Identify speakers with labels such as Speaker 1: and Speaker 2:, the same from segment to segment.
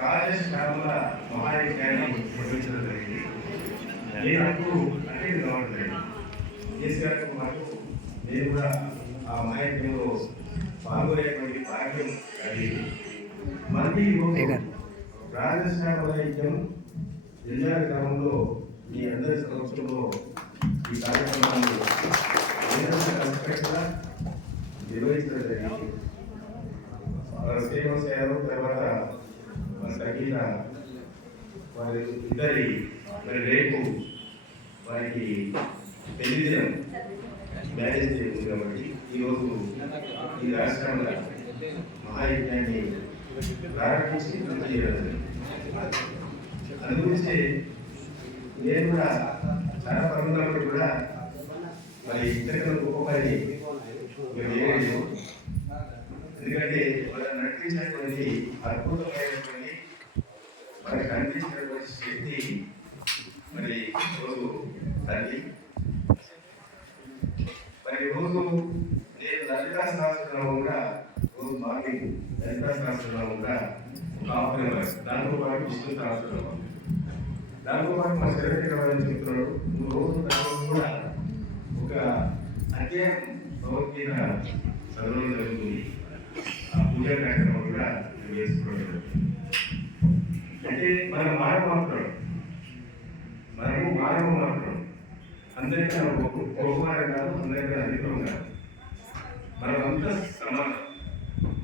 Speaker 1: రాజేష్ శ్యామల మహాయజ్ఞాన్ని నిర్వహించడం జరిగింది. నేను అప్పుడు అటెండ్ కావట్లేదు కేసీఆర్ మాకు నేను కూడా ఆ మహాయజ్ఞంలో పాల్గొనేటువంటి భాగ్యం కలిగింది. మళ్ళీ ఈరోజు రాజశ్యామల యజ్ఞం గ్రామంలో మీ అందరి సంవత్సరంలో ఈ కార్యక్రమాన్ని నిర్వహించడం జరిగింది. యాదవ్ తర్వాత సంగీత వారి ఇద్దరి మరి రేపు వారికి పెళ్ళి దినం మ్యారేజ్ డే కాబట్టి ఈరోజు ఈ రాష్ట్రంలో మహాయజ్ఞాన్ని ప్రారంభించి పూర్తి చేయడం నేను కూడా చాలా పనున్నప్పుడు కూడా మరి ఇద్దరు గొప్ప పని మీరు ఎందుకంటే మనం నటించినటువంటి అద్భుతమైనటువంటి మనకి కనిపించినటువంటి శక్తి మరి రోజు తల్లి. మరి రోజు నేను లలితా శాస్త్రంలో కూడా రోజు మార్నింగ్ లలితా శాస్త్రంలో కూడా ఒక హాఫ్ అన్ అవర్ దాంతో పాటు విష్ణు శాస్త్రంలో దాంతో పాటు మా శరీరం చెప్తున్నాడు. నువ్వు రోజు దాంట్లో కూడా ఒక అధ్యాయం భగవద్గీత చదవడం జరుగుతుంది. ఆ పూజా కార్యక్రమం కూడా చేసుకోవడం జరుగుతుంది అయితే మనం మానవ మాత్రం మనము మానవ మాత్రం అందరికీ గొప్పవారం కాదు అందరికీ అధికం కాదు. మనమంతా సమానం.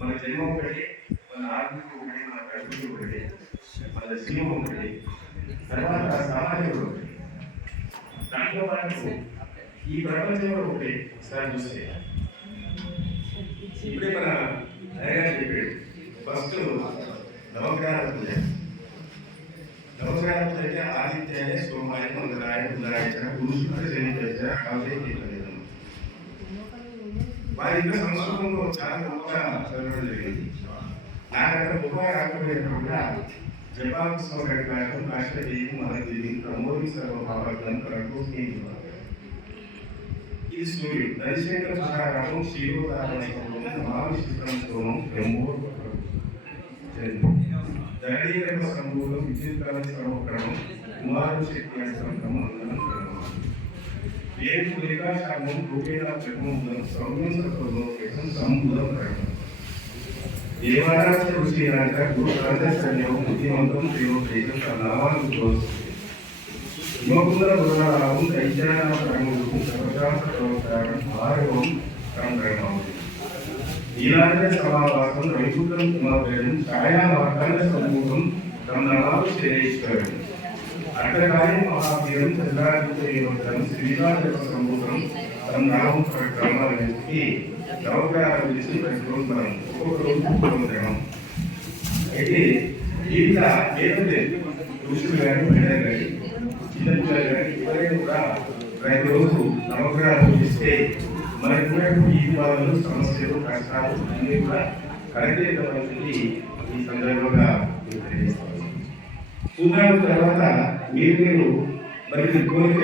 Speaker 1: మన జన్మ ఒకటి మన ఆర్థిక ఒకటి మన ప్రకృతి ఒకటి మన శివం ఒకటి. తర్వాత సమాజం ఒకటి. దాంట్లో మనకు ఈ ప్రపంచంలో ఒకటి. ఒకసారి చూస్తే. ఇప్పుడే మన అయ్యగారు చెప్పాడు ఫస్ట్ నవగ్రహాల పూజ. నవగ్రహాల పూజ అంటే ఆదిత్యాయ సోమాయ మంగళాయ బుధరాయ పురుషుడు శనిచ కావే వారి ఇంకా సంస్కృతంలో చాలా గొప్పగా చదవడం జరిగింది నాకు అక్కడ గొప్పగా రాకపోయినా కూడా జపాకుస్మ కట్టాకం కాశ్మీరీ మనది ప్రమోది సర్వభావం కరటోస్మి ఇది సూర్యుడు దర్శక సహారం శిరోధారణ మహావిష్ణుత్వం సోమం బ్రహ్మోర్వకరం దళీరక సంభూతం విద్యుత్కాల సర్వకరణం కుమారు శక్తి అంతరం అందరం ఏం పులికాశామం రూపేణ ప్రథమం సౌమ్యం సర్వలోకేశం సంబుధం ప్రణం దేవారాధ ఋషి రాజ గురు గ్రంథశల్యం బుద్ధిమంతం దేవోపేతం నామాను యువకుల సర్వశాస్త్ర ప్రవక్తారం భారవం నీలాంజ సమావాసం రవిపుత్రం కుమార్తెం ఛాయా సమూహం తమ నవాలు అట్టకాయం మహావీరం చంద్రాదిత్య శ్రీరాజ సమూహం తమ నామం గ్రామాలకి నవగ్రహాల గురించి ప్రతి రోజు మనం ఒక్కొక్క రోజు అయితే కానీ కానీ కానీ ఎవరైనా కూడా నవగ్రహాలు మరి ఉన్నటువంటి ఈ బాధలు సమస్యలు కష్టాలు అన్నీ కూడా కరెక్ట్ ఈ సందర్భంగా తెలియజేస్తాను. చూద్దాం తర్వాత మీరు మీరు మరి కోరిక